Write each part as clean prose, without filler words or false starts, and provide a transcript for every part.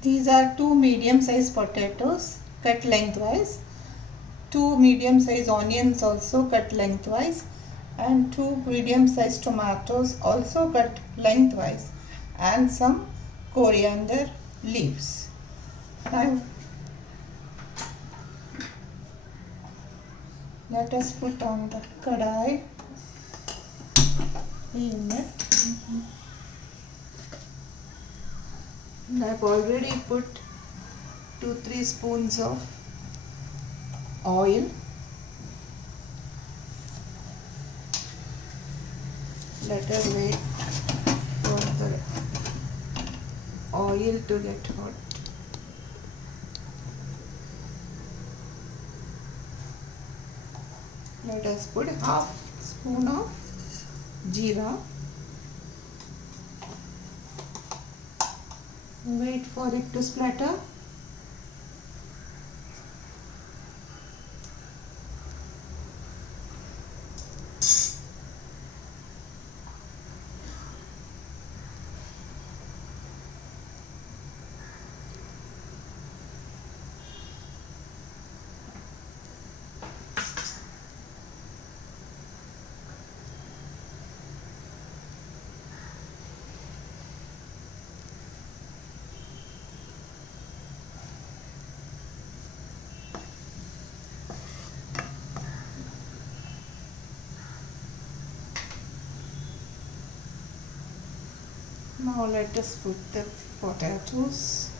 These are two medium-sized potatoes cut lengthwise, two medium-sized onions also cut lengthwise, and two medium-sized tomatoes also cut lengthwise, and some coriander leaves. Now let us put on the kadai. And I've already put 2-3 spoons of oil. Let us wait for the oil to get hot. Let us put half spoon of jeera. Wait for it to splatter. Now let us put the potatoes.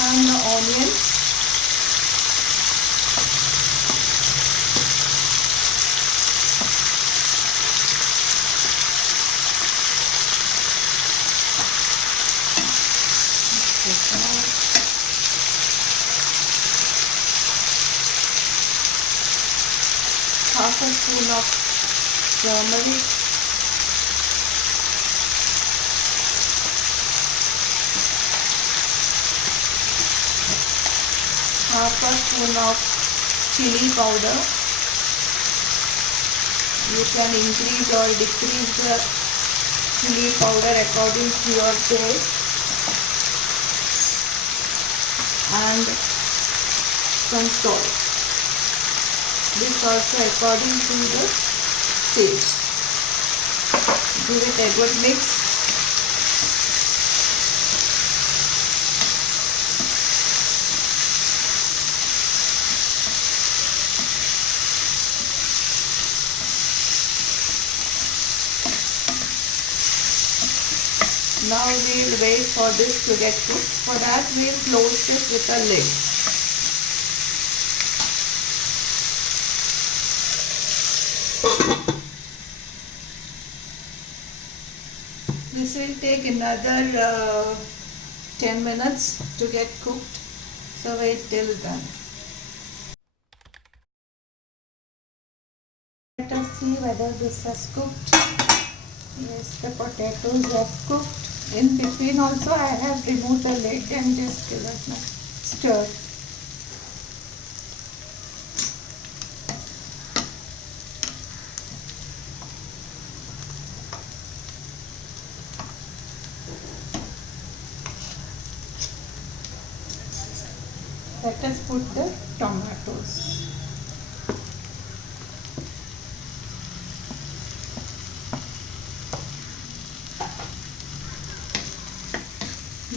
And the onions. Half a spoon of turmeric, half a spoon of chili powder. You can increase or decrease the chili powder according to your taste, and some salt. This also according to the taste. Give it a good mix. Now we will wait for this to get cooked. For that we will close it with a lid. This will take another 10 minutes to get cooked, so wait till then. Let us see whether this has cooked. Yes, the potatoes have cooked. In between also I have removed the lid and just give it a stir. Let us put the tomatoes.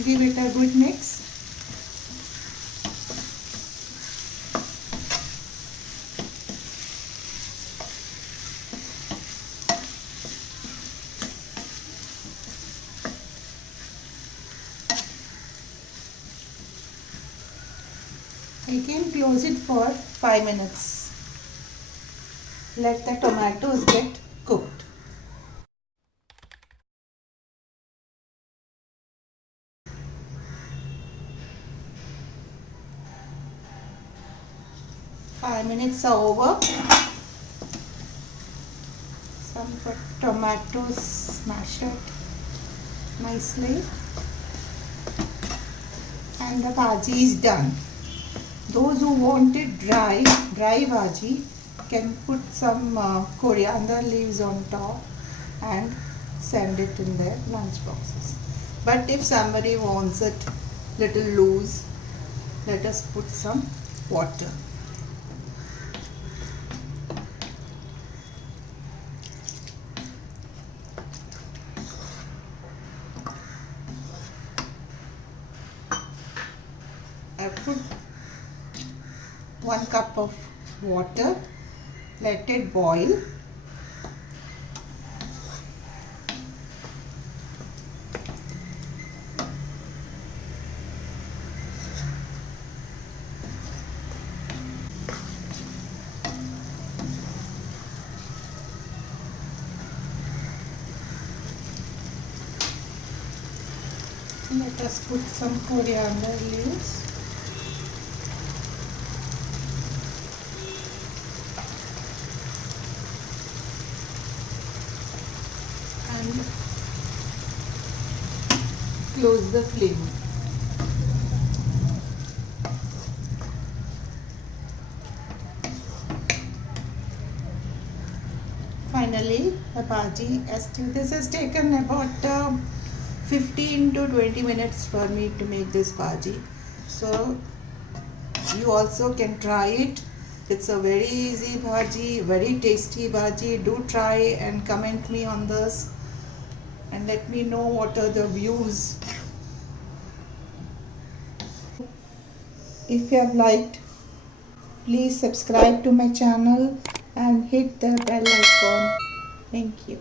Give it a good mix. Again close it for 5 minutes. Let the tomatoes get cooked. Five minutes are over. Some tomatoes smashed. nicely, and the bhaji is done. Those who want it dry bhaji can put some coriander leaves on top and send it in their lunch boxes. But if somebody wants it little loose, let us put some water. I put 1 cup of water, let it boil. Let us put some coriander leaves. And close the flame. Finally, the bhaji, this has taken about 15 to 20 minutes for me to make this bhaji. So you also can try it. It's a very easy bhaji, very tasty bhaji. Do try and comment me on this and let me know what are the views. If you have liked, please subscribe to my channel and hit the bell icon. Thank you.